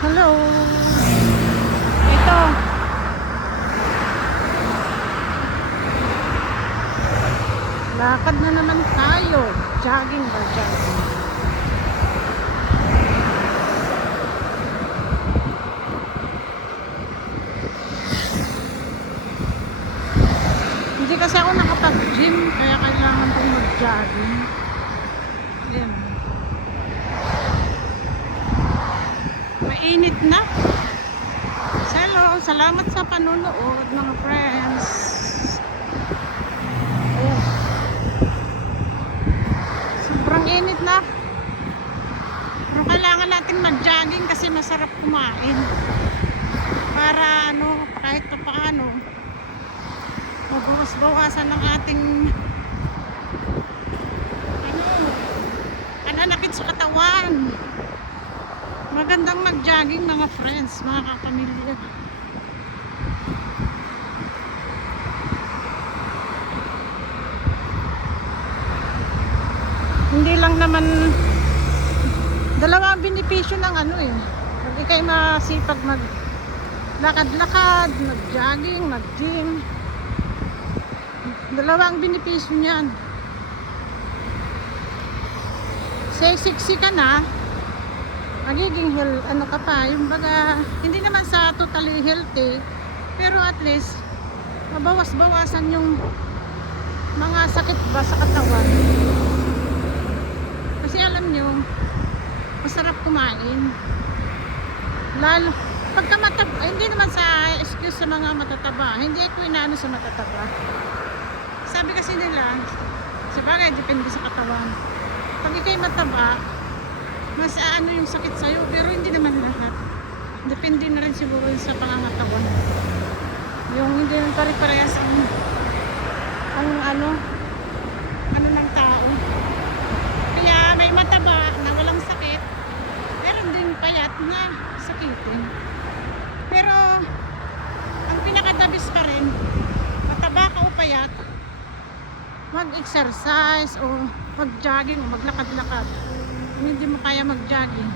Hello. Ito. Lakad na naman tayo. Jogging ba jogging? Hindi kasi ako nakapag-gym, kaya kailangan kong mag-jogging. Ayan. Mainit na. Hello, salamat sa panunood mga friends. Ayan. Sobrang init na. Pero kailangan natin mag-jogging kasi masarap kumain. Para kahit pa paano mabawas-bawasan ng ating pananakit sa katawan. Magandang mag-jogging mga friends, mga kapamilya. Hindi lang naman dalawa ang benepisyo ng pag ikay masipag maglakad-lakad, mag-jogging, mag-gym. Dalawa ang benepisyo niyan. Sexy ka na, magiging ka pa, yung baga, hindi naman sa totally healthy, pero at least mabawas-bawasan yung mga sakit ba sa katawan. Kasi alam nyo, masarap kumain. Lalo pagka hindi naman sa excuse sa mga matataba, hindi ako inaano sa matataba. Sabi kasi nila, sa bagay depende sa katawan. Pag ikay mataba, mas yung sakit sa'yo, pero hindi naman lahat. Depende na rin siguro sa pangangatawan. Yung hindi naman pare-parehas ang ng tao. Kaya may mataba na walang sakit, meron din payat na sakitin. Pero ang pinakatabis pa rin, mataba ka o payat, mag-exercise o mag-jogging o maglakad-lakad. Kung hindi mo kaya mag-jogging,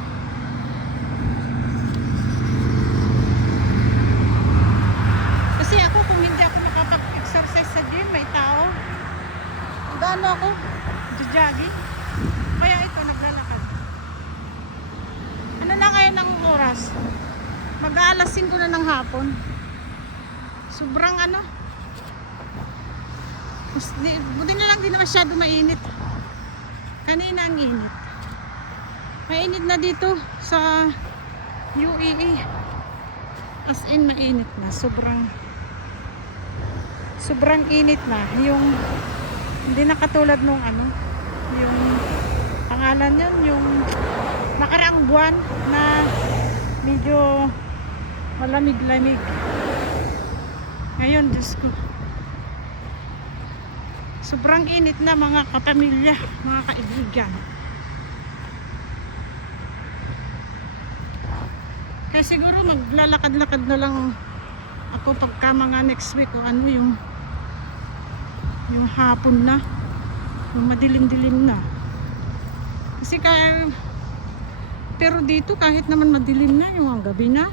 kasi ako kung hindi ako makapag-exercise sa gym, may tao, gaano ako jogging, kaya ito naglalakad. Ano na ngayon ang oras? Mag-aalas 5 na ng hapon. Sobrang buti na lang, di na masyado mainit. Kanina ang init. Mainit na dito sa UAE. As in mainit na. Sobrang init na. Yung hindi na katulad nung yung pangalan yun, yung nakaraang buwan na medyo malamig-lamig. Ngayon, Diyos ko, sobrang init na mga kapamilya, mga kaibigan. Kaya siguro maglalakad-lakad na lang ako pagka mga next week o yung hapon na, yung madilim-dilim na. Kasi pero dito kahit naman madilim na, yung gabi na,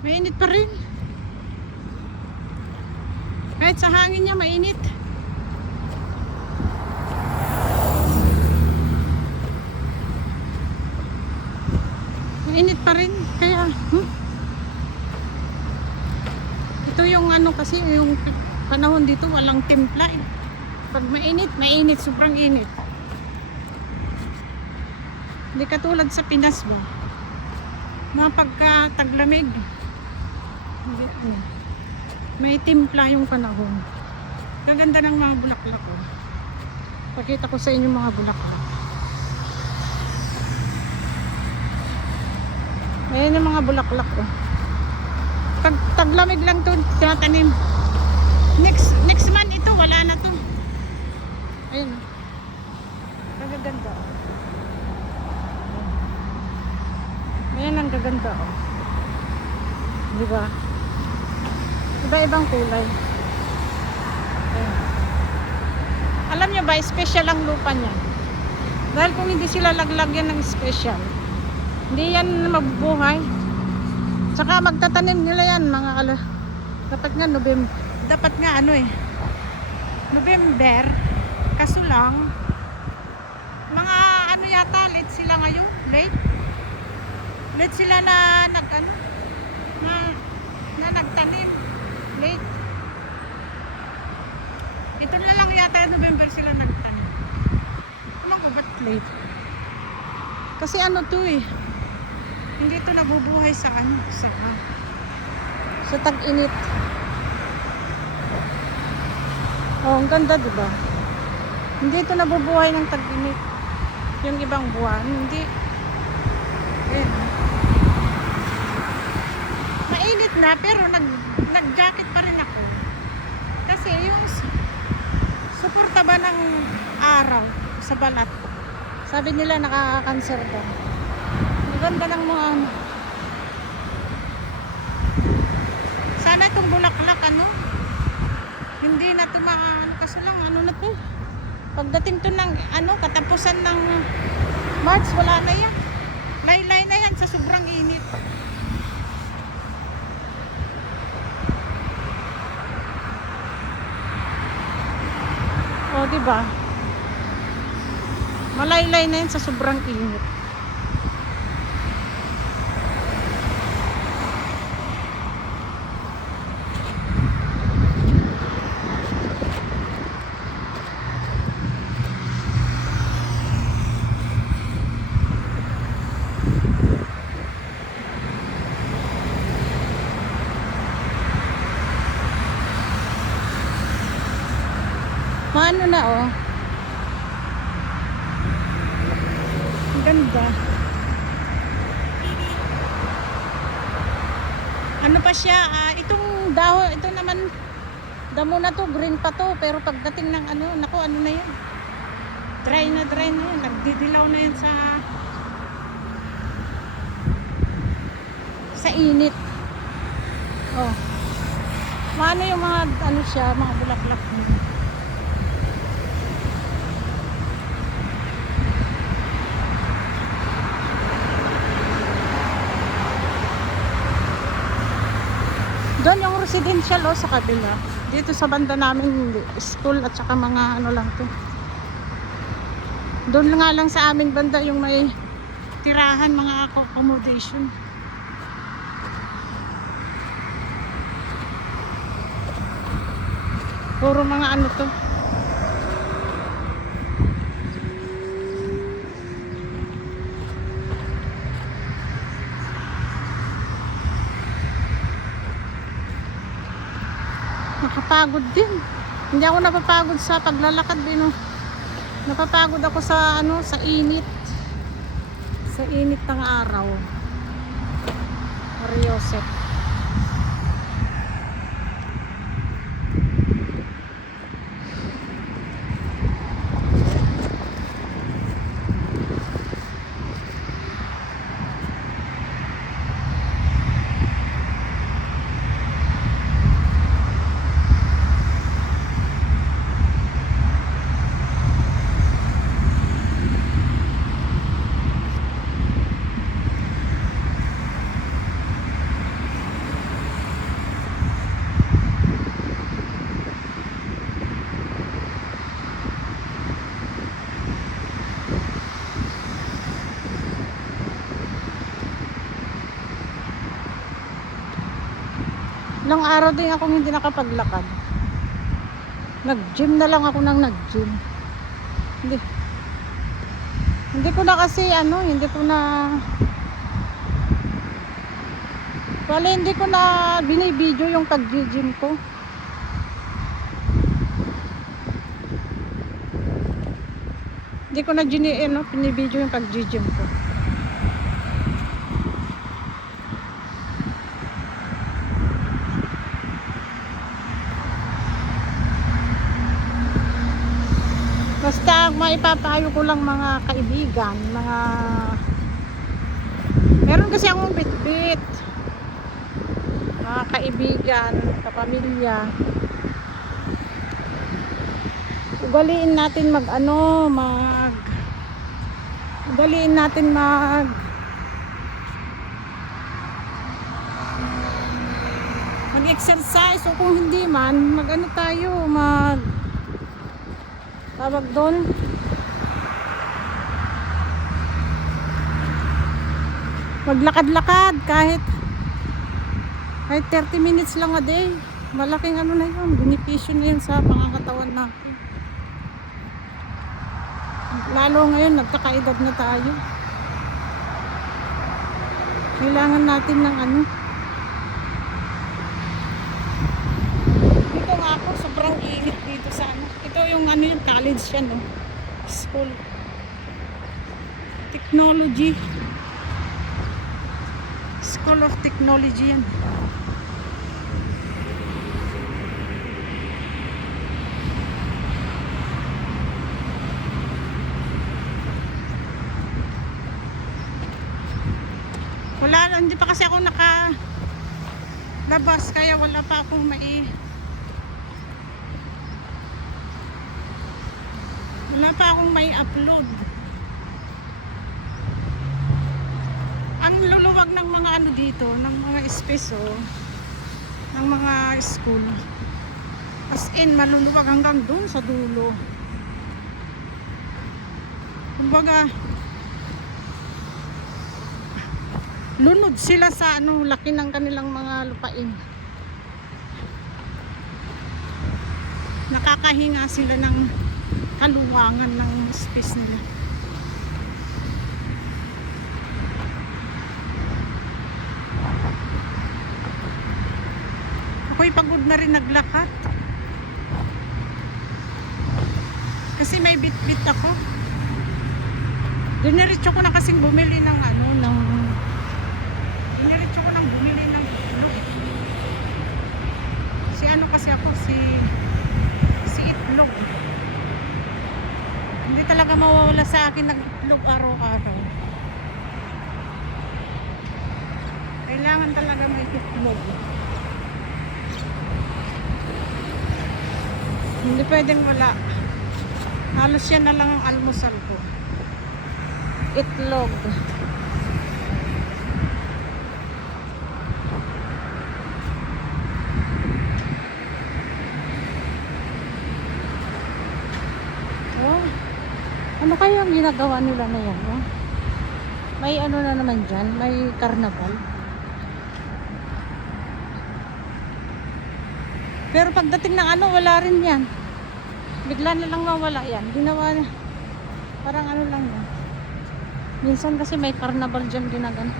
mainit pa rin. Kahit sa hangin niya mainit. Mainit pa rin, kaya ito yung kasi yung panahon dito walang timpla eh. Pag mainit, sobrang init. Hindi katulad sa Pinas ba, mga pagka taglamig, may timpla yung panahon. Gaganda ng mga bulaklak ko. Pakita ko sa inyo mga bulaklak. Ayan yung mga bulaklak ko. Taglamig lang to, tinatanim. Next month ito, wala na to. Ayan. Gaganda. Ayan ang gaganda. Diba? Iba-ibang kulay. Ayan. Alam nyo ba, special ang lupa niya. Dahil kung hindi sila laglagyan ng special, hindi yan mabubuhay. Tsaka magtatanim nila yan mga dapat nga November. Dapat nga ano eh. November. Kaso lang mga ano yata late sila ngayon. Late sila na nagtanim. Late. Ito na lang yata November sila nagtanim. Ano ko ba't late? Kasi ano to eh. Hindi ito nabubuhay sa sa tag-init. Oh, ang ganda, di ba? Hindi ito nabubuhay ng tag-init. Yung ibang buwan, hindi. Ayan. Mainit na, pero nag-jacket pa rin ako. Kasi yung suporta ba ng araw sa balat. Sabi nila nakaka-cancer daw. Ganda ng mga ano. Sana itong bulaklak ano hindi na tumaan kasi lang ano na to pagdating to ng ano katapusan ng March wala na yan, laylay na yan sa sobrang init. O diba malaylay na yan sa sobrang init. Paano na oh. Ang ganda. Ano pa siya? Itong dahon, ito naman damo na to, green pa to, pero pagdating ng ano, naku, ano na yan? Dry na yan. Nagdidilaw na yan sa init. Oh. Paano yung mga ano siya, mga bulaklak niya? Doon yung residential sa kabila. Dito sa banda namin school at saka mga ano lang to. Doon nga lang sa aming banda yung may tirahan mga accommodation. Puro mga ano to. Nakapagod din. Hindi ako napapagod sa paglalakad din. Napapagod ako sa sa init. Sa init ng araw. Mariosep. Ilang araw din akong hindi nakapaglakad. Nag-gym na lang ako nag-gym. Hindi ko na kasi hindi ko na hindi ko na binibideo yung pag-gym ko. Hindi ko na binibideo yung pag-gym ko. Basta maipapayo ko lang mga kaibigan, meron kasi akong bitbit, mga kaibigan, kapamilya. Ugaliin natin mag-exercise o kung hindi man, mag-ano tayo, tawag doon, maglakad-lakad kahit 30 minutes lang a day. Malaking ano na yun, benepisyo na yun sa pangangatawan natin. Lalo ngayon, nagkakaedad na tayo. Kailangan natin ng ano. Dito nga ako, sobrang init dito sa ano. Ito yung ano yung college yan, no? School. Technology. School of Technology yan. Wala, hindi pa kasi ako nakalabas kaya wala pa akong may upload. Ang luluwag ng mga ano dito, ng mga espeso, ng mga school. As in, maluluwag hanggang doon sa dulo. Kumbaga, lunod sila sa ano, laki ng kanilang mga lupain. Nakakahinga sila ng kaluwangan ng space nila. Ako'y pagod na rin naglakad. Kasi may bit-bit ako. Diniretso ko na kasing bumili ng ano, diniretso ko nang bumili ng itlog. Si ano kasi ako, si itlog. Hindi talaga mawawala sa akin ng itlog araw-araw. Kailangan talaga may itlog. Hindi pwedeng wala. Halos yan na lang ang almusal ko. Itlog. Oh, ano kaya ang ginagawa nila na yan? Oh? May ano na naman dyan, may karnaval. Pero pagdating ng ano, wala rin yan. Bigla na lang mawala yan. Ginawa na, parang ano lang yan. Minsan kasi may karnaval dyan ginagano.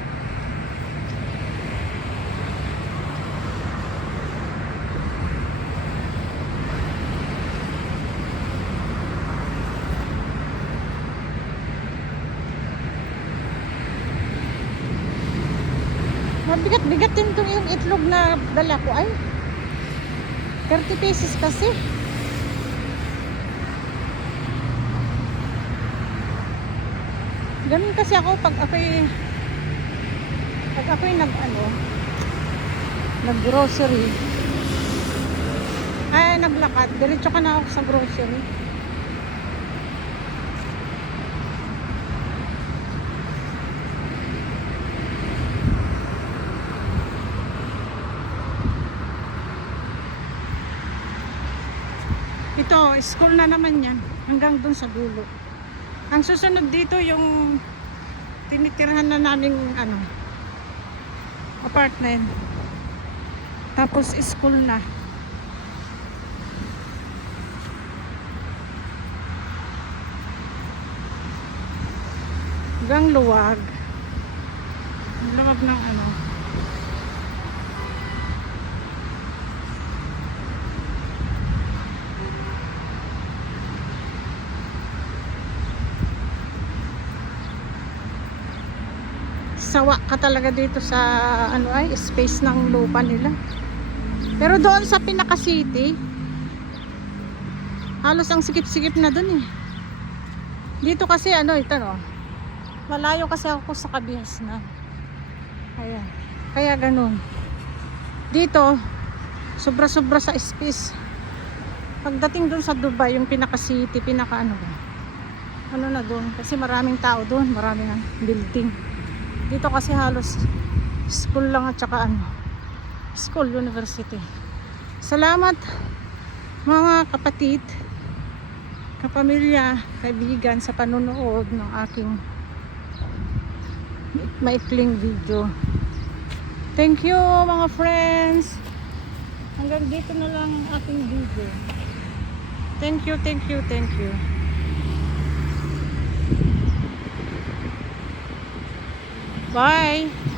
Mabigat-bigat din itong yung itlog na dala ko ay 30 pesos kasi. Ganun kasi ako pag ako'y nag-grocery. Ay, naglakad. Diretso ka na ako sa grocery. Ito, school na naman yan. Hanggang dun sa dulo. Ang susunod dito yung tinitirahan na naming ano, apartment. Tapos school na. Hanggang luwag. Luwag ng ano. Sawa ka talaga dito sa ano ay space ng lupa nila. Pero doon sa pinaka city, halos ang sikip-sikip na doon eh. Dito kasi ano ito no. Malayo kasi ako sa Kabihas na. Ayan. Kaya ganun. Dito sobra-sobra sa space. Pagdating doon sa Dubai, yung pinaka city, pinaka ano na doon kasi maraming tao doon, maraming building. Dito kasi halos school lang at saka ano, School, University. Salamat mga kapatid, kapamilya, kaibigan sa panonood ng aking maikling video. Thank you mga friends. Hanggang dito na lang ang aking video. Thank you, thank you, thank you. Bye.